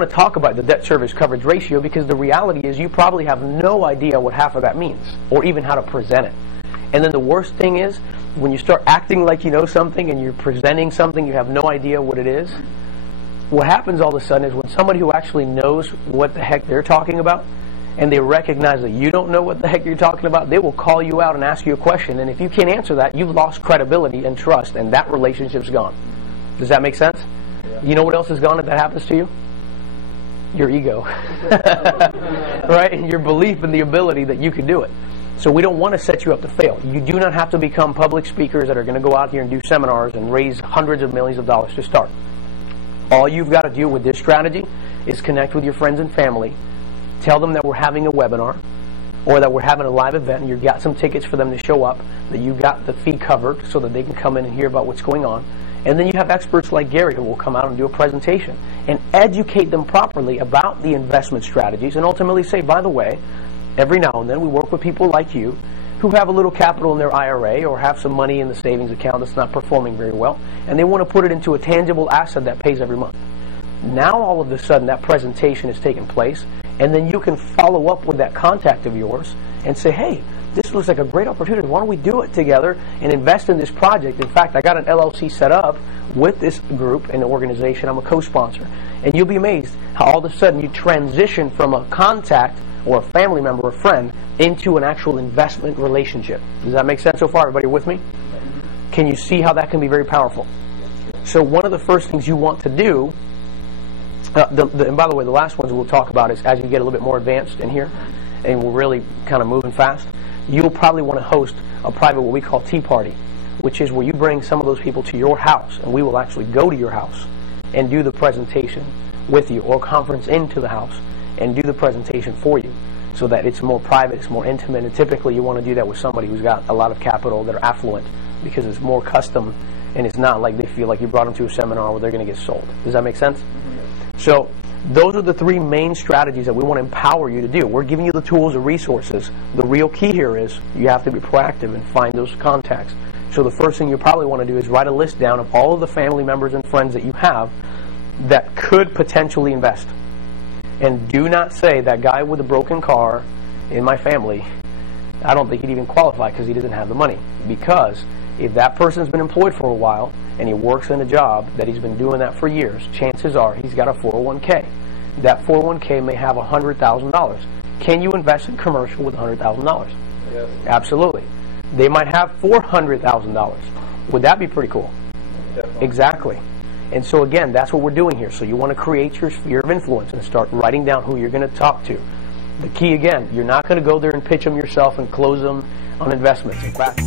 want to talk about the debt service coverage ratio because the reality is you probably have no idea what half of that means or even how to present it. And then the worst thing is when you start acting like you know something and you're presenting something you have no idea what it is, what happens all of a sudden is when somebody who actually knows what the heck they're talking about and they recognize that you don't know what the heck you're talking about, they will call you out and ask you a question, and if you can't answer that, you've lost credibility and trust, and that relationship's gone. Does that make sense? Yeah. You know what else is gone if that happens to you? Your ego. Right? And your belief in the ability that you can do it. So we don't want to set you up to fail. You do not have to become public speakers that are going to go out here and do seminars and raise hundreds of millions of dollars to start. All you've got to do with this strategy is connect with your friends and family, tell them that we're having a webinar or that we're having a live event and you've got some tickets for them to show up, that you've got the fee covered so that they can come in and hear about what's going on. And then you have experts like Gary who will come out and do a presentation and educate them properly about the investment strategies and ultimately say, by the way, every now and then we work with people like you who have a little capital in their IRA or have some money in the savings account that's not performing very well, and they want to put it into a tangible asset that pays every month. Now all of a sudden that presentation is taking place, and then you can follow up with that contact of yours and say, hey, this looks like a great opportunity. Why don't we do it together and invest in this project? In fact, I got an LLC set up with this group and organization. I'm a co-sponsor. And you'll be amazed how all of a sudden you transition from a contact or a family member or friend into an actual investment relationship. Does that make sense so far? Everybody with me? Can you see how that can be very powerful? So one of the first things you want to do, and by the way, the last ones we'll talk about is as you get a little bit more advanced in here, and we're really kind of moving fast, you'll probably want to host a private, what we call tea party, which is where you bring some of those people to your house, and we will actually go to your house and do the presentation with you, or conference into the house and do the presentation for you, so that it's more private, it's more intimate, and typically you want to do that with somebody who's got a lot of capital, that are affluent, because it's more custom, and it's not like they feel like you brought them to a seminar where they're going to get sold. Does that make sense? So those are the three main strategies that we want to empower you to do. We're giving you the tools and resources. The real key here is you have to be proactive and find those contacts. So the first thing you probably want to do is write a list down of all of the family members and friends that you have that could potentially invest. And do not say, that guy with a broken car in my family, I don't think he'd even qualify because he doesn't have the money. Because if that person's been employed for a while and he works in a job that he's been doing that for years, chances are he's got a 401k. That 401k may have $100,000. Can you invest in commercial with $100,000? Yes. Absolutely. They might have $400,000. Would that be pretty cool? Definitely. Exactly. And so again, that's what we're doing here. So you want to create your sphere of influence and start writing down who you're going to talk to. The key again, you're not going to go there and pitch them yourself and close them on investments. In fact,